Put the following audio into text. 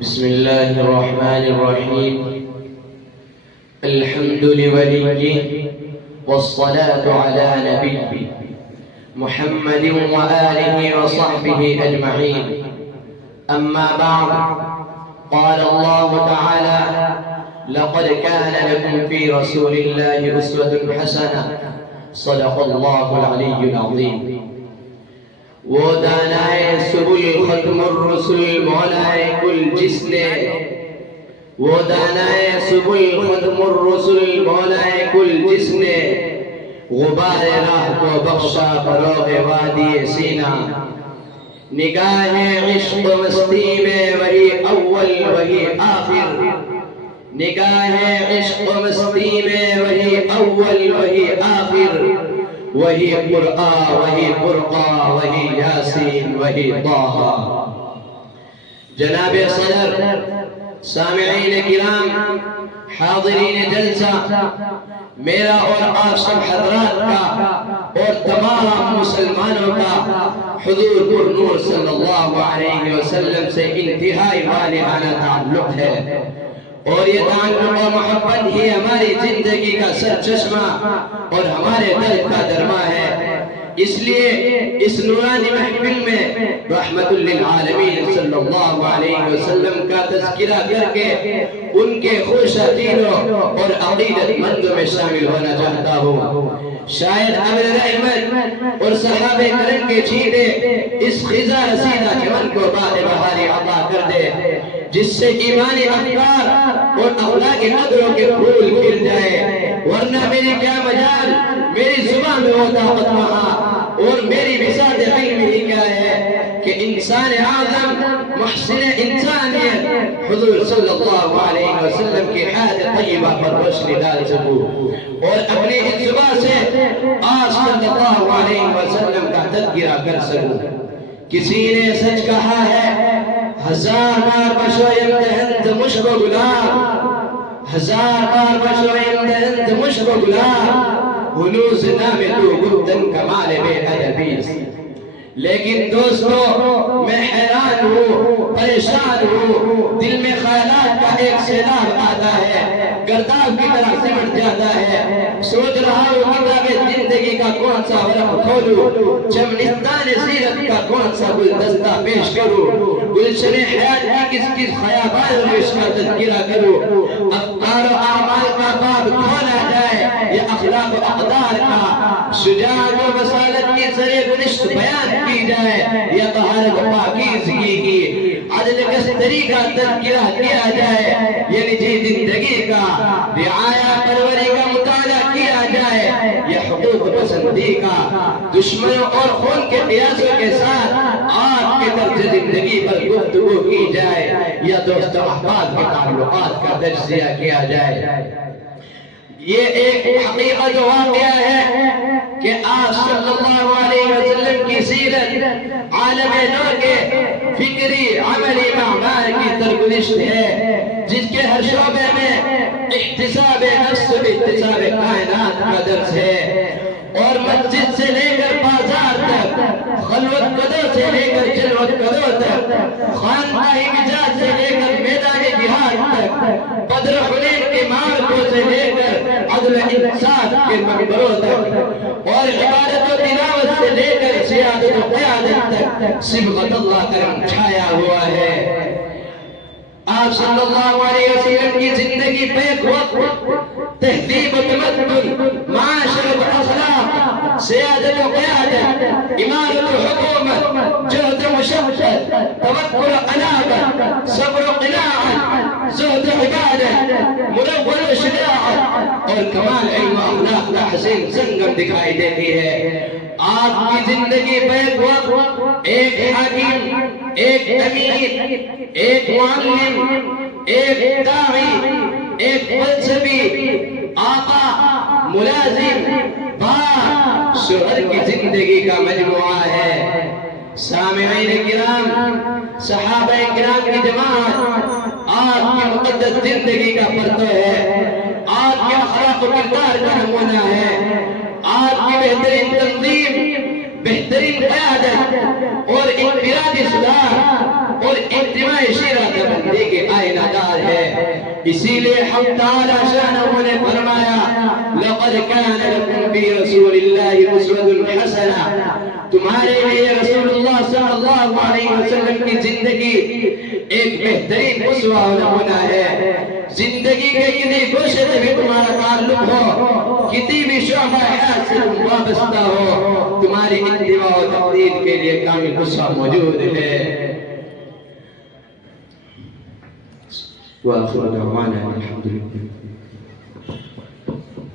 بسم الله الرحمن الرحيم. الحمد لوليه والصلاة على نبيه محمد وآله وصحبه أجمعين. أما بعد، قال الله تعالى: لقد كان لكم في رسول الله أسوة حسنة. صدق الله العلي العظيم. وہ دانائے سبل ختم الرسل مولائے کل جس نے، وہ دانائے سبل ختم الرسل مولائے کل جس نے، غبار راہ کو بخشا فروغ وادی سینہ. نگاہ عشق مستی میں وہی اول وہی آخر، نگاہ عشق مستی میں وہی اول وہی آخر، وہی قرآن وہی فرقان وہی یاسین وہی طٰہٰ. جناب صدر، سامعین کرام، حاضرین جلسہ، میرا اور آپ سب حضرات کا اور تمام مسلمانوں کا حضور پر نور صلی اللہ علیہ وسلم سے انتہائی والہانہ تعلق ہے، اور یہ تعلق و محبت ہی ہماری زندگی کا سر چشمہ اور ہمارے دل کا درما ہے. اس لیے اس نورانی محفل میں رحمت للعالمین صلی اللہ علیہ وسلم کا تذکرہ کر کے ان کے خوش دینوں اور عقیدت مندوں میں شامل ہونا چاہتا ہوں. شاید ابر رحمت اور صحابہ کرم کے چھیٹے اس خزاں رسیدہ چمن کو باد بہاری عطا کر دے، جس سے ایمانی افکار اور اخلاق قدروں کے پھول کھل جائے. ورنہ میری کیا مجال، میری زبان میں وہ طاقت وہاں، اور میری بساط علم ہی کیا ہے کہ انسان اعظم محسن انسانیت حضور صلی اللہ علیہ وسلم کی حیات طیبہ پر روشنی ڈال سکوں اور اپنی اس زبان سے آج صلی اللہ علیہ وسلم کا تذکرہ کر سکوں. کسی نے سچ کہا ہے، ہزار بار بشو امتحنت مشک و گلاب، ہزار بار بشو امتحنت مشک و گلاب، ہنوز نام تو گفتن کمال بے ادبیس. لیکن دوستو، میں حیران ہوں، پریشان ہوں، دل میں خیالات کا ایک سیلاب آتا ہے، گرداب کی طرح سمٹ جاتا ہے. سوچ رہا ہوں کتاب زندگی کا کون سا ورق کھولوں، چمنستان سیرت کا کون سا گلدستہ پیش کروں، گلشن حیات کی کس کس خیابان میں اس کا تذکرہ کروں. افکار و اعمال کا باب کھولا جائے یا اخلاق و اقدار کا، شجاعت و بصارت کی سرے گنشت بیان کی جائے یا طہارت و پاکیزگی کی، عدل کستری کا تذکرہ کیا جائے یا نجی زندگی کا رعایہ پروری کا مطالعہ کیا جائے یا حقوق پسندی کا، دشمنوں اور خون کے قیاسوں کے ساتھ آپ کے طرز زندگی پر گفتگو کی جائے یا دوست و احباب کے تعلقات کا تجزیہ کیا جائے. یہ ایک حقیقت واقعہ ہے کہ آپ صلی اللہ علیہ وسلم کی سیرت عالم نور کے فکری عملی معمار کی ترگنشت ہے، جس کے ہر شعبے میں احتساب نفس و احتساب کائنات کا درس ہے، اور مسجد سے لے کر بازار تک، خلوت قدر سے لے کر جلوت قدر تک، خانقاہی مزاج سے لے کر میدان جہاد تک، بدر حنین کے معرکوں سے لے کر عدل و انصاف کے مقبروں تک، اور عبادت و تلاوت سے لے کر سیادت و قیادت تک صبغت اللہ کرم چھایا ہوا ہے. آپ صلی اللہ علیہ وسلم کی زندگی بیک وقت تہذیب و تمدن، معاشرت و اخلاق، سیادت و قیادت، امارت و حکومت، جہد و مشقت، توکل و انابت، صبر و قناعت، زہد و عبادت، منور و شجاعت اور کمال علم و اخلاق کا حسین سنگم دکھائی دیتی ہے. آپ کی زندگی بیک وقت ایک حاکم، ایک امیر، ایک معلم، ایک داعی، ایک فلسفی، آقا، ملازم، باپ، شوہر کی زندگی کا مجموعہ ہے. سامعین کرام، صحابہ کرام کی جماعت آپ کی مقدس زندگی کا پرتو ہے، آپ کے اخلاق و کردار کا نمونہ ہے، آپ کی بہترین تنظیم، بہترین قیادت اور انفرادی صلاح اور اجتماعی شیرہ کا بندی اسی لیے حق تعالی شانہ نے فرمایا لقد كان لكم في رسول الله اسوة حسنة، تمہارے لیے رسول اللہ صلی اللہ علیہ وسلم کی زندگی ایک بہترین اسوہ نمونہ ہے۔ زندگی کے کسی گوشے سے بھی تمہارا تعلق ہو، کسی بھی شعبہ حیات سے تم وابستہ ہو، تمہاری اتباع و تقلید کے لیے کامل اسوہ موجود ہے۔ وآخر دعوانا الحمد للہ۔